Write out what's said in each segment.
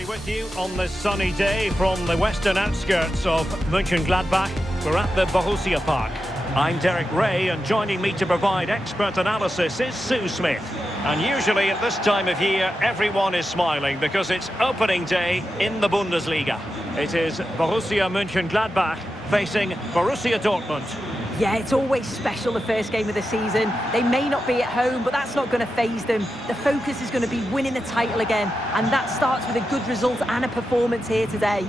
be with you on this sunny day from the western outskirts of Mönchengladbach. We're at the Borussia Park. I'm Derek Ray, and joining me to provide expert analysis is Sue Smith. And usually at this time of year, everyone is smiling because it's opening day in the Bundesliga. It is Borussia Mönchengladbach facing Borussia Dortmund. Yeah, it's always special, the first game of the season. They may not be at home, but that's not going to faze them. The focus is going to be winning the title again, and that starts with a good result and a performance here today.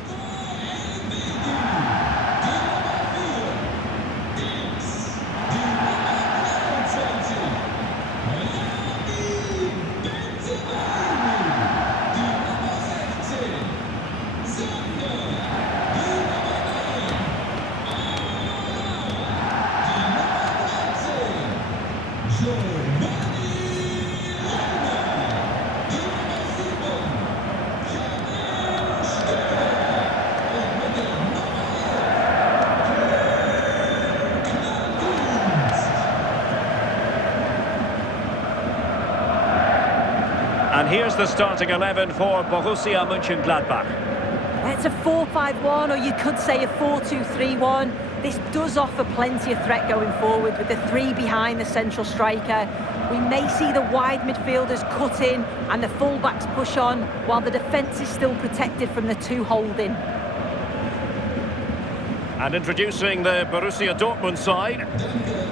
And here's the starting 11 for Borussia Mönchengladbach. It's a 4-5-1, or you could say a 4-2-3-1. This does offer plenty of threat going forward with the three behind the central striker. We may see the wide midfielders cut in and the fullbacks push on, while the defence is still protected from the two holding. And introducing the Borussia Dortmund side.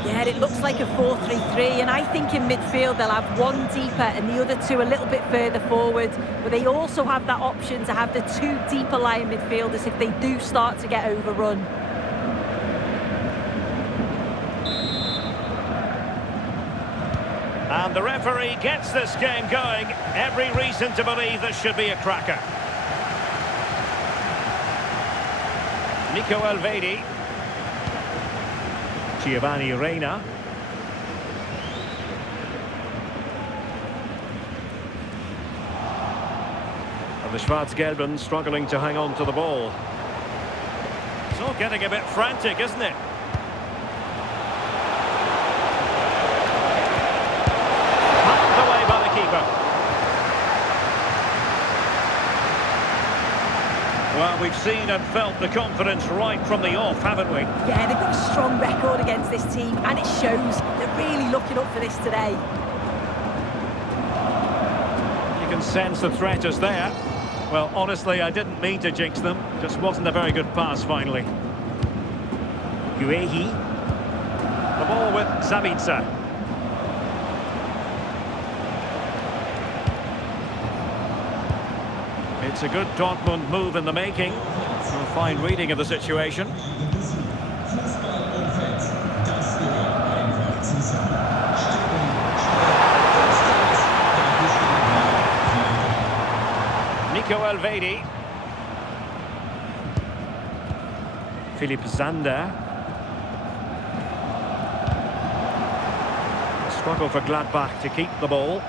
Yeah, it looks like a 4-3-3, and I think in midfield they'll have one deeper and the other two a little bit further forward. But they also have that option to have the two deeper lying midfielders if they do start to get overrun. And the referee gets this game going. Every reason to believe this should be a cracker. Nico Elvedi. Giovanni Reina. And the Schwarz-Gelben struggling to hang on to the ball. It's all getting a bit frantic, isn't it? Pumped away by the keeper. Well, we've seen and felt the confidence right from the off, haven't we? Yeah, they've got a strong record against this team, and it shows. They're really looking up for this today. You can sense the threat is there. Well, honestly, I didn't mean to jinx them. Just wasn't a very good pass, finally. Guehi. The ball with Sabitzer. It's a good Dortmund move in the making. A fine reading of the situation. Nico Elvedi. Philipp Zander. Struggle for Gladbach to keep the ball.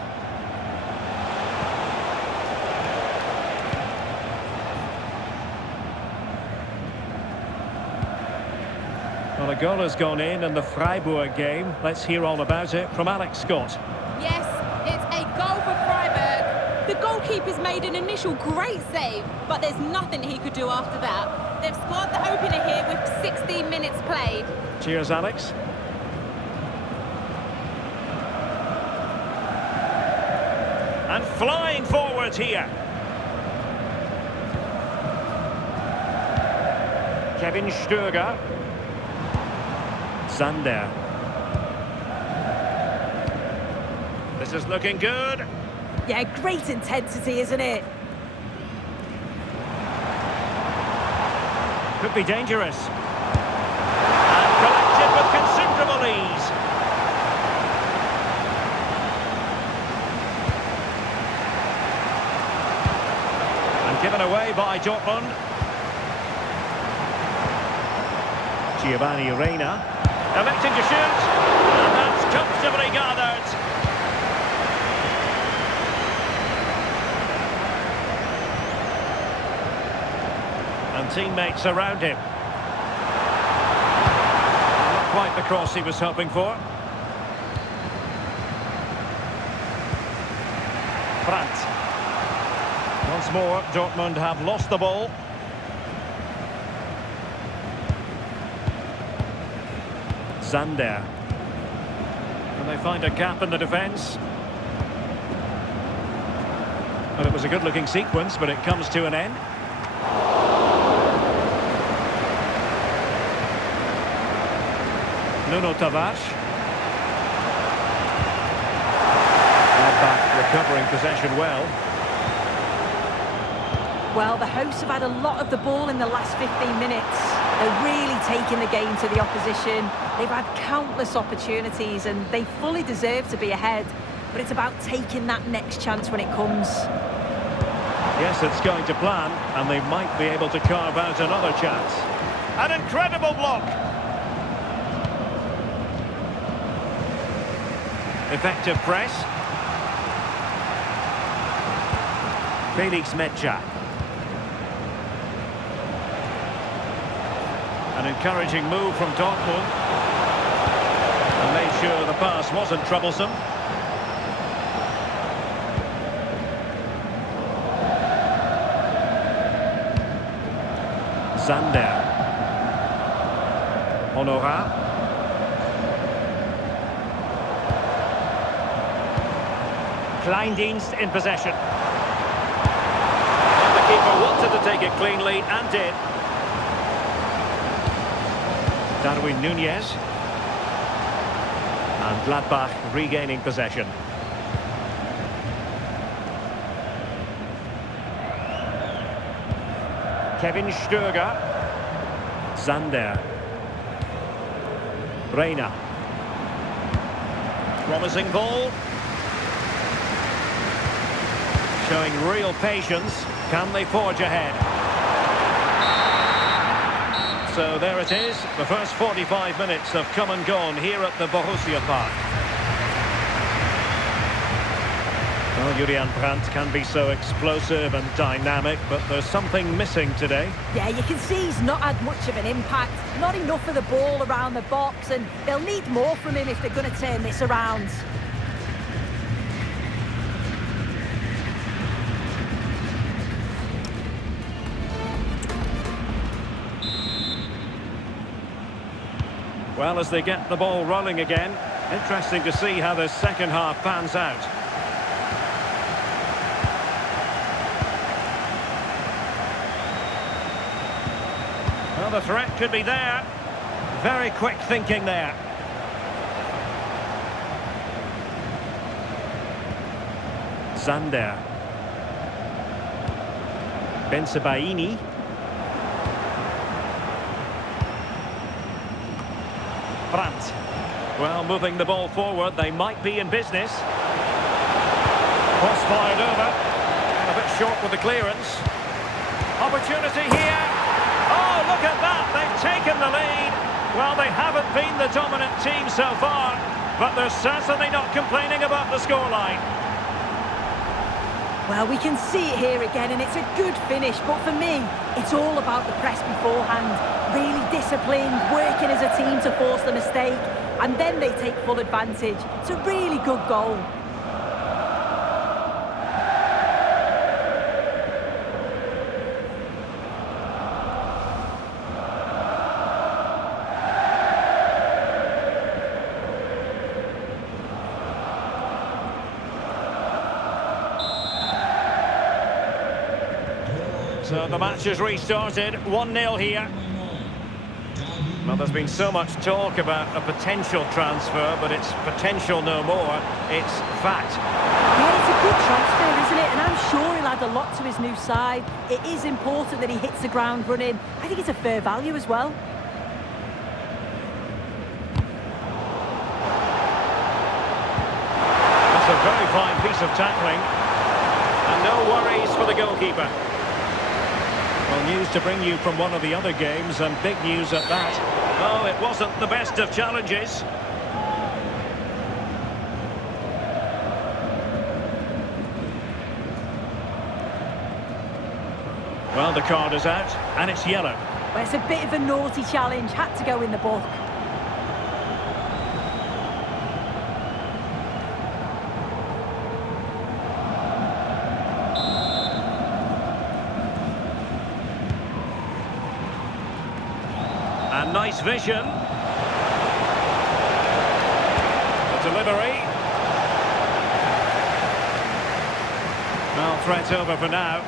Well, a goal has gone in the Freiburg game. Let's hear all about it from Alex Scott. Yes, it's a goal for Freiburg. The goalkeeper's made an initial great save, but there's nothing he could do after that. They've scored the opener here with 16 minutes played. Cheers, Alex. And flying forward here. Kevin Stöger. Zander. This is looking good. Yeah, great intensity, isn't it? Could be dangerous. And collected with considerable ease. And given away by Dortmund. Giovanni Reina. Electing to shoot, and that's comfortably gathered. And teammates around him. Not quite the cross he was hoping for. Brandt. Once once more. Dortmund have lost the ball. Zander. Can they find a gap in the defence? Well, it was a good-looking sequence, but it comes to an end. Nuno Tavares. Back recovering possession well. Well, the hosts have had a lot of the ball in the last 15 minutes. They're really taking the game to the opposition. They've had countless opportunities and they fully deserve to be ahead. But it's about taking that next chance when it comes. Yes, it's going to plan, and they might be able to carve out another chance. An incredible block! Effective press. Felix Mejia. An encouraging move from Dortmund. And made sure the pass wasn't troublesome. Zander. Honorat. Kleindienst in possession. And the keeper wanted to take it cleanly and did. Darwin Nunez. And Gladbach regaining possession. Kevin Stöger. Zander. Reina. Promising ball. Showing real patience. Can they forge ahead? So there it is. The first 45 minutes have come and gone here at the Borussia Park. Well, Julian Brandt can be so explosive and dynamic, but there's something missing today. Yeah, you can see he's not had much of an impact. Not enough of the ball around the box, and they'll need more from him if they're going to turn this around. Well, as they get the ball rolling again, interesting to see how the second half pans out. Well, the threat could be there. Very quick thinking there. Zander. Bensebaini. Brandt. Well, moving the ball forward, they might be in business. Cross fired over. A bit short with the clearance. Opportunity here. Oh, look at that. They've taken the lead. Well, they haven't been the dominant team so far, but they're certainly not complaining about the scoreline. Well, we can see it here again, and it's a good finish, but for me, it's all about the press beforehand. Really disciplined, working as a team to force the mistake, and then they take full advantage. It's a really good goal. So the match has restarted, 1-0 here. Well, there's been so much talk about a potential transfer, but it's potential no more. It's fact. Yeah, it's a good transfer, isn't it? And I'm sure he'll add a lot to his new side. It is important that he hits the ground running. I think it's a fair value as well. That's a very fine piece of tackling. And no worries for the goalkeeper. Well, news to bring you from one of the other games, and big news at that. Oh, it wasn't the best of challenges. Well, the card is out, and it's yellow. Well, it's a bit of a naughty challenge, had to go in the book. nice vision. The delivery. Well, threat over for now.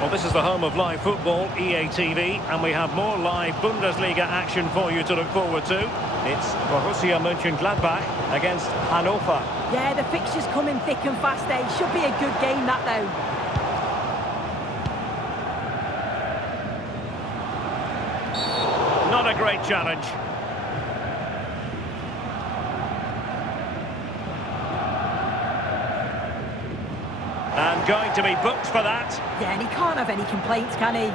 Well, this is the home of live football, EA TV, and we have more live Bundesliga action for you to look forward to. It's Borussia Mönchengladbach against Hannover. Yeah, the fixtures coming thick and fast, eh? Should be a good game, that, though. Not a great challenge. And going to be booked for that. Yeah, and he can't have any complaints, can he?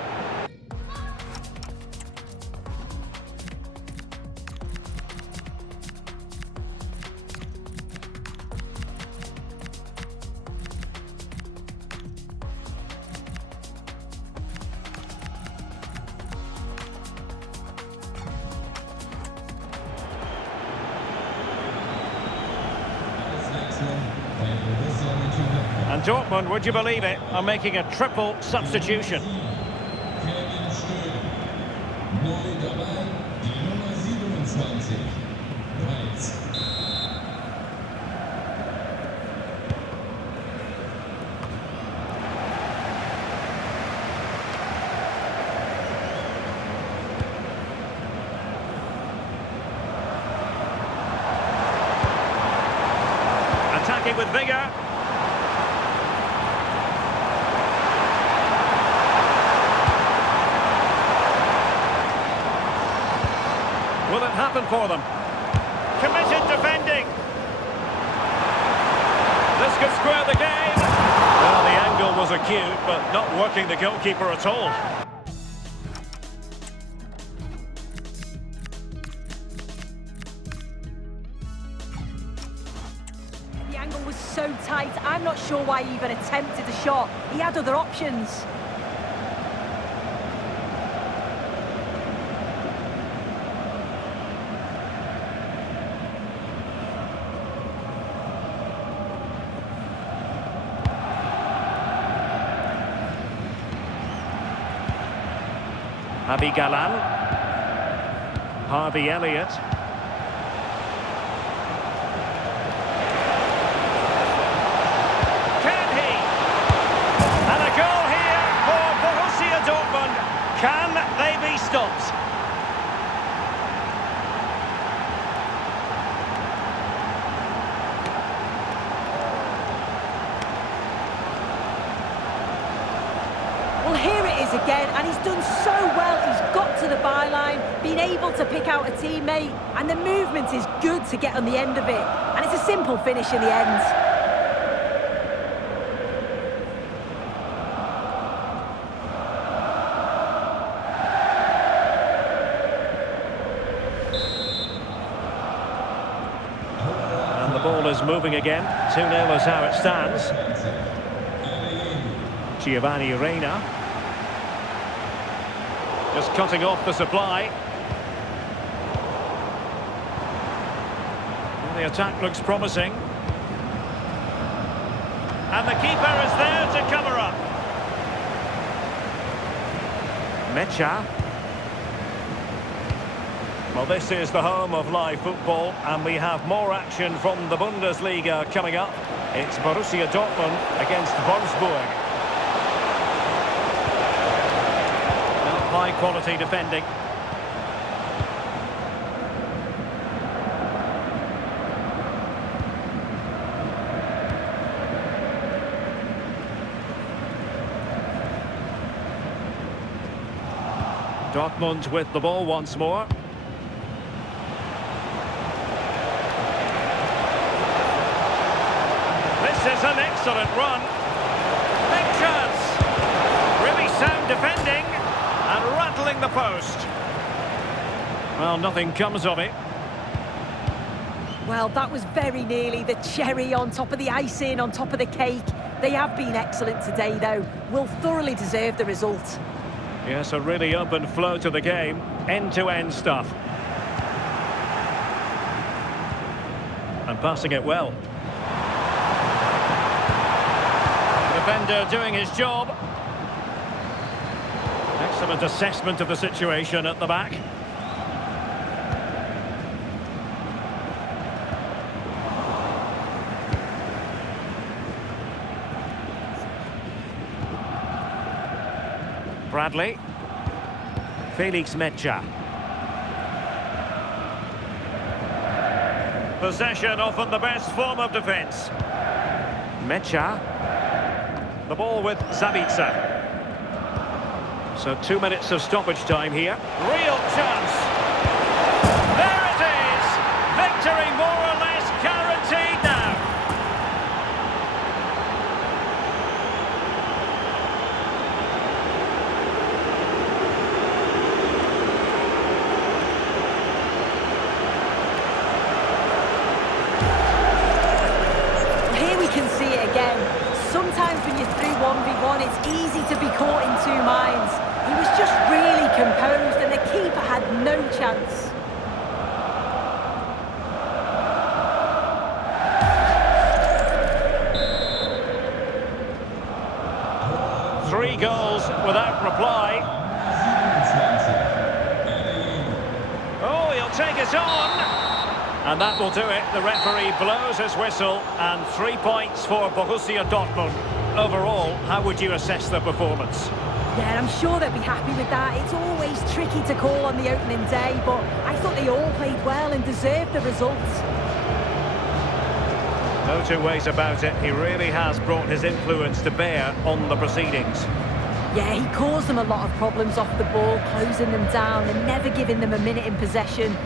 And Dortmund, would you believe it, are making a triple substitution. Neu dabei, die Nummer 27, Reitz. Attacking with vigour. Will it happen for them? Committed defending. This could square the game. Well, the angle was acute, but not working the goalkeeper at all. The angle was so tight, I'm not sure why he even attempted the shot. He had other options. Abi Galan. Harvey Elliott. Can he? And a goal here for Borussia Dortmund. Can they be stopped? Well, here it is again, and he's done so well. He's got to the byline, been able to pick out a teammate, and the movement is good to get on the end of it. And it's a simple finish in the end. And the ball is moving again. 2-0 is how it stands. Giovanni Reina. Just cutting off the supply. And the attack looks promising. And the keeper is there to cover up. Mecha. Well, this is the home of live football, and we have more action from the Bundesliga coming up. It's Borussia Dortmund against Wolfsburg. High-quality defending. Dortmund with the ball once more. This is an excellent run. Big chance. Really sound defending. And rattling the post. Well, nothing comes of it. Well, that was very nearly the cherry on top of the icing, on top of the cake. They have been excellent today, though. Will thoroughly deserve the result. Yes, a really open flow to the game. End-to-end stuff. And passing it well. Defender doing his job. excellent assessment of the situation at the back. Bradley. Felix Mecha. Possession often the best form of defence. Mecha. The ball with Zabitzer. So 2 minutes of stoppage time here. Real chance. There it is. Victory more or less guaranteed now. Here we can see it again. Sometimes when you're through 1v1, it's easy to be caught in two minds. He was just really composed and the keeper had no chance. Three goals without reply. Oh, he'll take it on. And that will do it. The referee blows his whistle and 3 points for Borussia Dortmund. Overall, how would you assess the performance? Yeah, I'm sure they'll be happy with that. It's always tricky to call on the opening day, but I thought they all played well and deserved the results. No two ways about it. He really has brought his influence to bear on the proceedings. Yeah, he caused them a lot of problems off the ball, closing them down and never giving them a minute in possession.